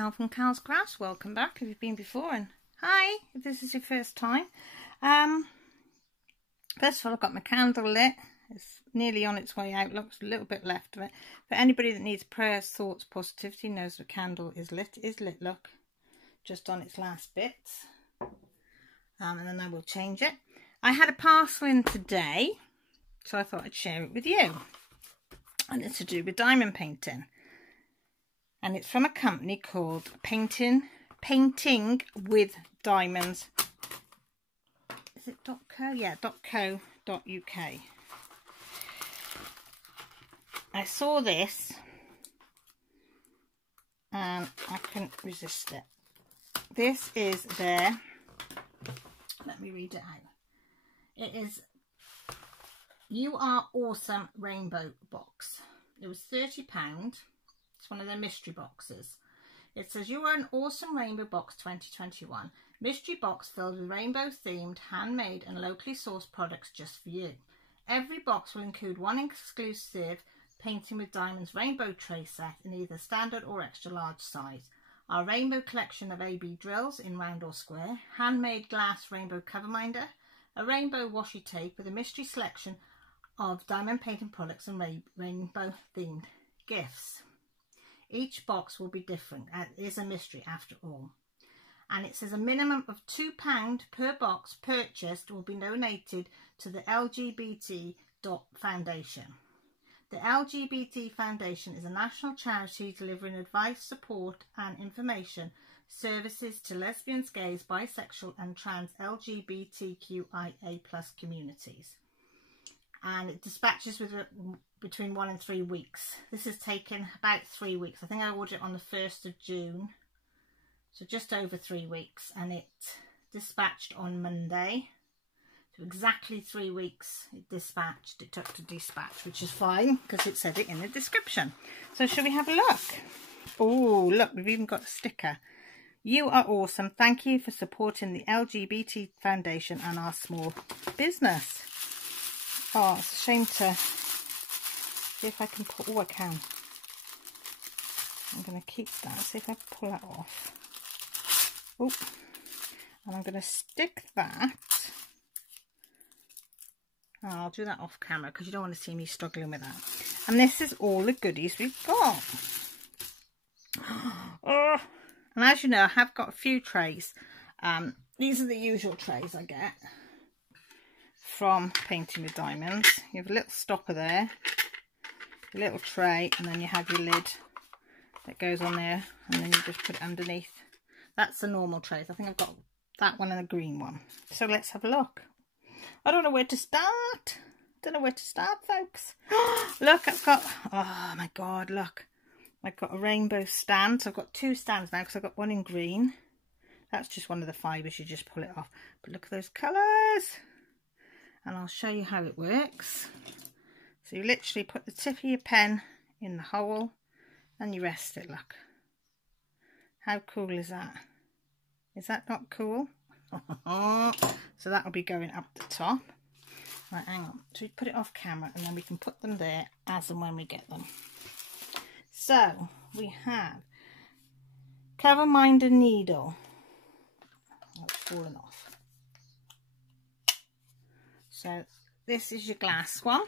Cal from Cal's Crafts. Welcome back if you've been before, and hi if this is your first time. First of all, I've got my candle lit. It's nearly on its way out. Looks a little bit left of it. For anybody that needs prayers, thoughts, positivity, knows the candle is lit. It is lit, look, just on its last bits. And then I will change it. I had a parcel in today, so I thought I'd share it with you. And it's to do with diamond painting. And it's from a company called Painting with Diamonds. Is it .co? Yeah, .co.uk. I saw this and I couldn't resist it. This is their, let me read it out. It is You Are Awesome Rainbow Box. It was £30. It's one of their mystery boxes. It says, You Are an Awesome Rainbow Box 2021. Mystery box filled with rainbow themed, handmade and locally sourced products just for you. Every box will include one exclusive Painting with Diamonds rainbow tray set in either standard or extra large size. Our rainbow collection of AB drills in round or square, handmade glass rainbow cover minder, a rainbow washi tape with a mystery selection of diamond painting products and rainbow themed gifts. Each box will be different. It is a mystery after all. And it says a minimum of £2 per box purchased will be donated to the LGBT Foundation. The LGBT Foundation is a national charity delivering advice, support and information services to lesbians, gays, bisexual and trans LGBTQIA+ communities. And it dispatches with between 1 and 3 weeks. This has taken about 3 weeks. I think I ordered it on the 1st of June. So just over 3 weeks. And it dispatched on Monday. So exactly 3 weeks it took to dispatch, which is fine because it said it in the description. So shall we have a look? Oh, look, we've even got a sticker. You are awesome. Thank you for supporting the LGBT Foundation and our small business. Oh, it's a shame to see if I can put, oh, I can. I'm going to keep that, see if I can pull that off. Oh, and I'm going to stick that. Oh, I'll do that off camera because you don't want to see me struggling with that. And this is all the goodies we've got. Oh, and as you know, I have got a few trays. These are the usual trays I get from Painting with Diamonds. You have a little stopper there, a little tray, and then you have your lid that goes on there, and then you just put it underneath. That's the normal trays. I think I've got that one and a green one. So let's have a look. I don't know where to start. Don't know where to start, folks. Look, I've got, oh my god, look. I've got a rainbow stand. So I've got 2 stands now because I've got one in green. That's just one of the fibres, you just pull it off. But look at those colours. And I'll show you how it works. So you literally put the tip of your pen in the hole and you rest it, look. How cool is that? Is that not cool? So that'll be going up the top. Right, hang on. So we put it off camera and then we can put them there as and when we get them. So we have cover minder needle. That's fallen off. So this is your glass one.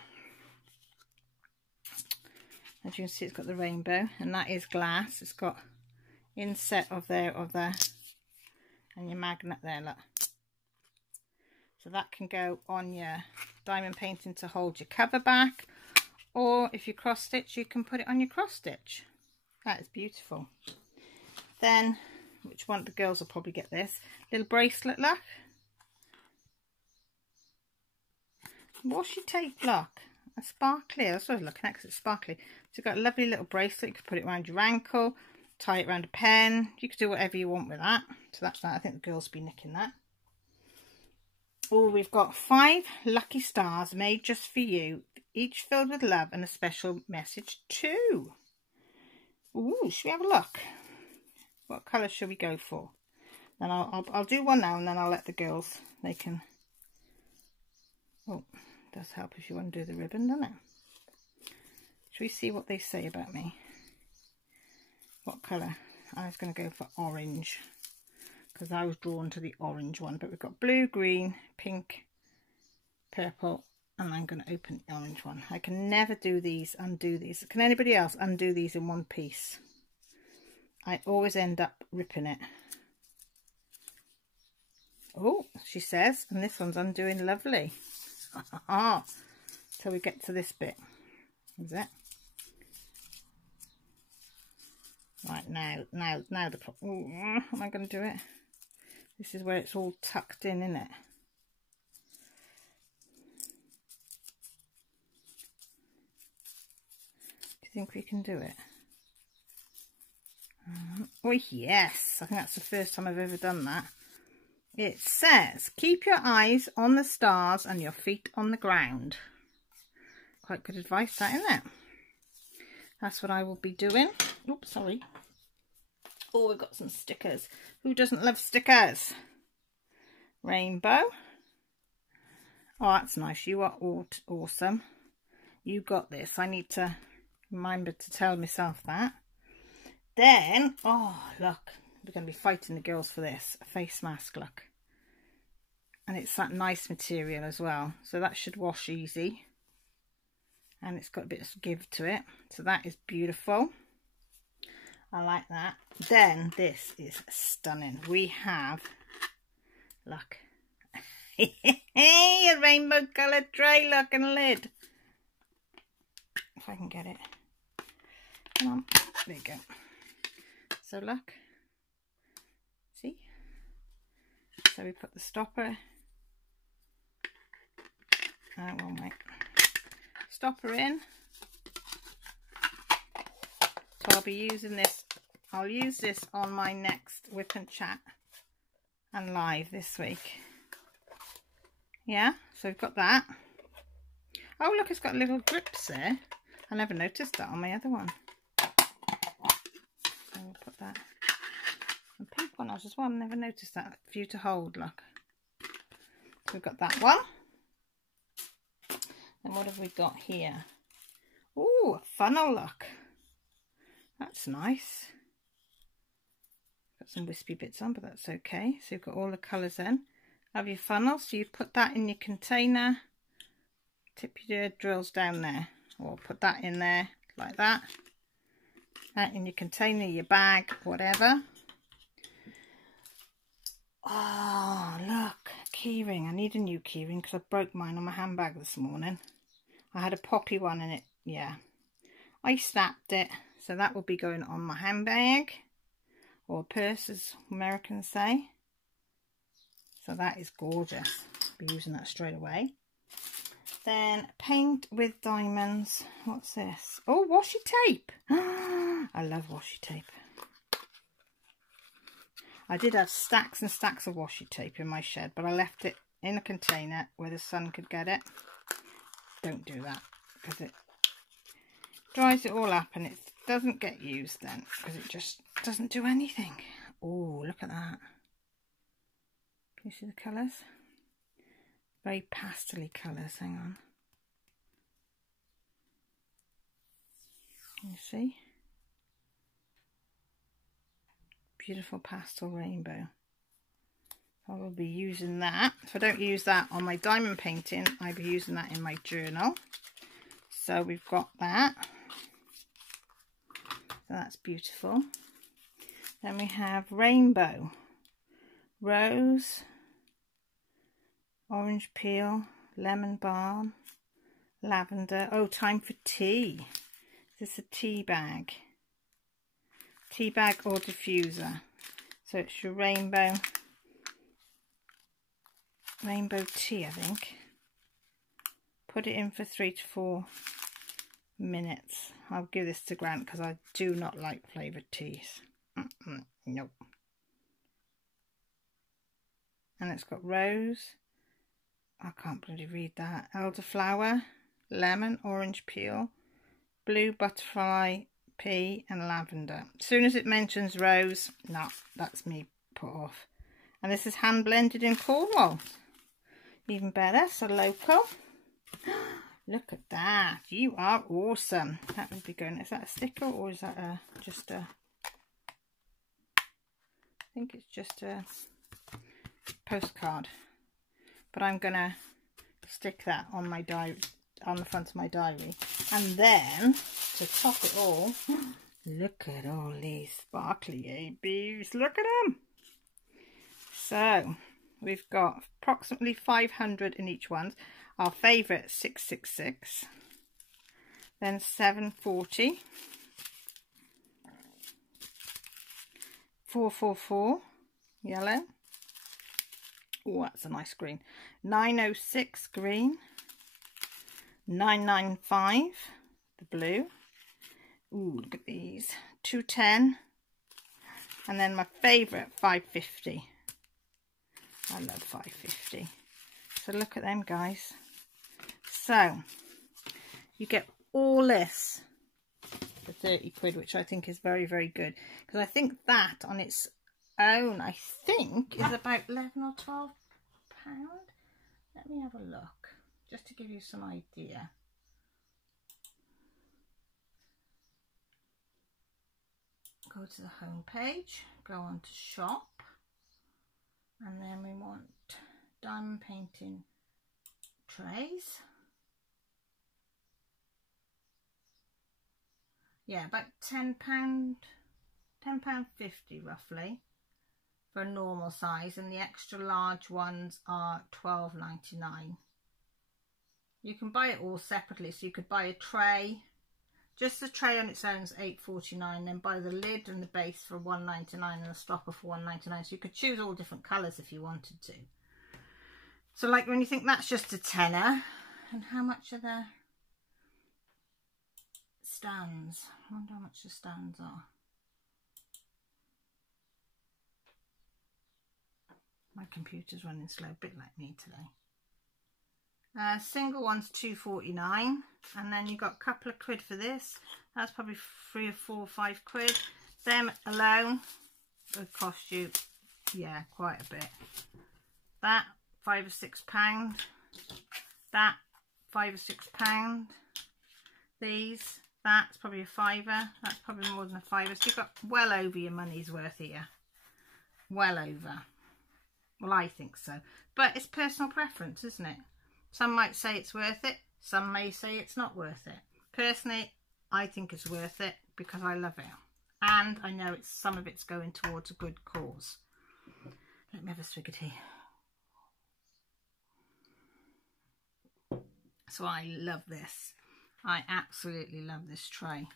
As you can see, it's got the rainbow, and that is glass. It's got inset of there, and your magnet there, look. So that can go on your diamond painting to hold your cover back, or if you cross stitch, you can put it on your cross stitch. That is beautiful. Then, which one, the girls will probably get this little bracelet, look. Washi tape, look. A sparkly, that's what I was looking at because it's sparkly. So you've got a lovely little bracelet. You could put it around your ankle, tie it around a pen. You could do whatever you want with that. So that's that. I think the girls will be nicking that. Oh, we've got 5 lucky stars made just for you, each filled with love and a special message too. Ooh, should we have a look? What colour should we go for? Then I'll do one now, and then I'll let the girls, they can. Oh, does help if you want to do the ribbon, doesn't it? Should we see what they say about me? What colour? I was going to go for orange because I was drawn to the orange one, but we've got blue, green, pink, purple, and I'm going to open the orange one. I can never undo these. Can anybody else undo these in one piece? I always end up ripping it. Oh, she says, and this one's undoing lovely. Till we get to this bit. Is it? Right, now the problem. How am I going to do it? This is where it's all tucked in, isn't it? Do you think we can do it? Oh yes, I think that's the first time I've ever done that. It says, keep your eyes on the stars and your feet on the ground. Quite good advice, that, isn't it? That's what I will be doing. Oops, sorry. Oh, we've got some stickers. Who doesn't love stickers? Rainbow. Oh, that's nice. You are awesome. You got this. I need to remember to tell myself that. Then, oh, look. We're going to be fighting the girls for this. A face mask, look. And it's that nice material as well. So that should wash easy. And it's got a bit of give to it. So that is beautiful. I like that. Then this is stunning. We have, look. A rainbow coloured tray, look, and a lid. If I can get it. Come on. There you go. So look. See? So we put the stopper. One way. Stopper in. So I'll be using this. I'll use this on my next whip and chat and live this week. Yeah, so we've got that. Oh look, it's got little grips there. I never noticed that on my other one. So we'll put that. The pink one else as well. I never noticed that for you to hold, look. So we've got that one. And what have we got here? Oh, a funnel, look. That's nice. Got some wispy bits on, but that's okay. So you've got all the colours in. Have your funnel, so you put that in your container. Tip your drills down there. Or put that in there, like that. That in your container, your bag, whatever. Oh, look, keyring. I need a new keyring because I broke mine on my handbag this morning. I had a poppy one in it, yeah. I snapped it, so that will be going on my handbag. Or purse, as Americans say. So that is gorgeous. I'll be using that straight away. Then paint with diamonds. What's this? Oh, washi tape. I love washi tape. I did have stacks and stacks of washi tape in my shed, but I left it in a container where the sun could get it. Don't do that because it dries it all up and it doesn't get used then because it just doesn't do anything. Oh, look at that. Can you see the colours? Very pastel-y colours. Hang on. Can you see? Beautiful pastel rainbow. I will be using that. If I don't use that on my diamond painting, I'll be using that in my journal. So we've got that. So that's beautiful. Then we have rainbow, rose, orange peel, lemon balm, lavender. Oh, time for tea. Is this a tea bag? Tea bag or diffuser. So it's your rainbow tea, I think. Put it in for 3 to 4 minutes. I'll give this to Grant because I do not like flavoured teas. Nope. And it's got rose. I can't bloody read that. Elderflower, lemon, orange peel, blue butterfly pea and lavender. As soon as it mentions rose, no, that's me put off. And this is hand blended in Cornwall. Even better, so local. Look at that. You are awesome. That would be going. Is that a sticker or is that just a... think it's just a postcard, but I'm gonna stick that on my diary, on the front of my diary. And then to top it all, look at all these sparkly ABs, look at them. So we've got approximately 500 in each one. Our favourite 666, then 740, 444 yellow, oh that's a nice green, 906 green, 995 the blue, ooh look at these, 210, and then my favourite 550. I love 550. So look at them guys. So you get all this for 30 quid, which I think is very, very good, because I think that on its own, I think, is about 11 or 12 pound. Let me have a look just to give you some idea. Go to the home page, go on to shop, and then we want diamond painting trays. Yeah, about £10, £10.50 roughly for a normal size, and the extra large ones are £12.99. You can buy it all separately, so you could buy a tray, just the tray on its own is £8.49, then buy the lid and the base for £1.99 and the stopper for £1.99. So you could choose all different colours if you wanted to. So like when you think that's just a tenner, and how much are the stands? I wonder how much the stands are. My computer's running slow, a bit like me today. Single one's £2.49, and then you got a couple of quid for this. That's probably 3 or 4 or 5 quid. Them alone would cost you, yeah, quite a bit. That £5 or £6. That £5 or £6. These, that's probably a £5. That's probably more than a £5. So you've got well over your money's worth here. Well over. Well, I think so. But it's personal preference, isn't it? Some might say it's worth it. Some may say it's not worth it. Personally, I think it's worth it because I love it. And I know it's some of it's going towards a good cause. Let me have a swig of tea. So I love this. I absolutely love this tray.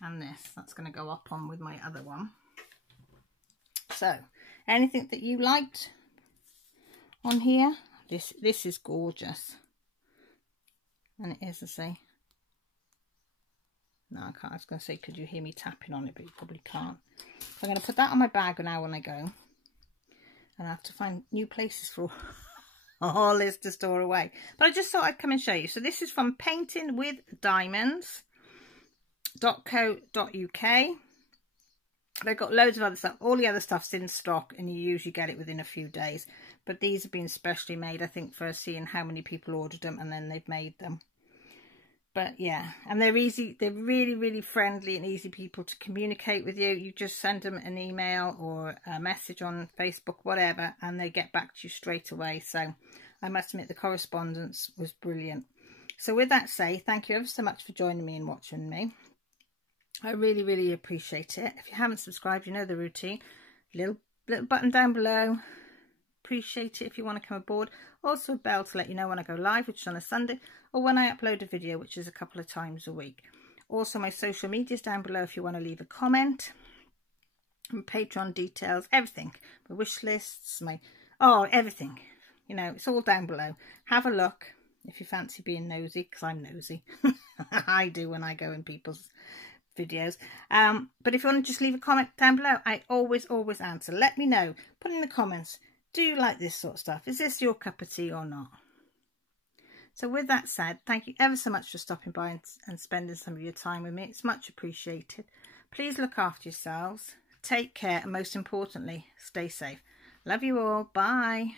And this. That's going to go up on with my other one. So, anything that you liked on here? This is gorgeous, and it is, I say. No, I can't. I was going to say, could you hear me tapping on it? But you probably can't. So I'm going to put that on my bag now when I go, and I have to find new places for all this to store away. But I just thought I'd come and show you. So this is from paintingwithdiamonds.co.uk. They've got loads of other stuff. All the other stuff's in stock, and you usually get it within a few days. But these have been specially made, I think, for seeing how many people ordered them, and then they've made them. But yeah, and they're easy. They're really, really friendly and easy people to communicate with you. You just send them an email or a message on Facebook, whatever, and they get back to you straight away. So I must admit the correspondence was brilliant. So with that said, thank you ever so much for joining me and watching me. I really, really appreciate it. If you haven't subscribed, you know the routine. Little button down below. Appreciate it if you want to come aboard. Also a bell to let you know when I go live, which is on a Sunday, or when I upload a video, which is a couple of times a week. Also my social medias down below if you want to leave a comment. And Patreon details, everything. My wish lists, everything. You know, it's all down below. Have a look if you fancy being nosy, because I'm nosy. I do when I go in people's videos. But if you want to just leave a comment down below, I always answer. Let me know. Put in the comments, do you like this sort of stuff? Is this your cup of tea or not? So with that said, thank you ever so much for stopping by and spending some of your time with me. It's much appreciated. Please look after yourselves, take care, and most importantly, stay safe. Love you all. Bye.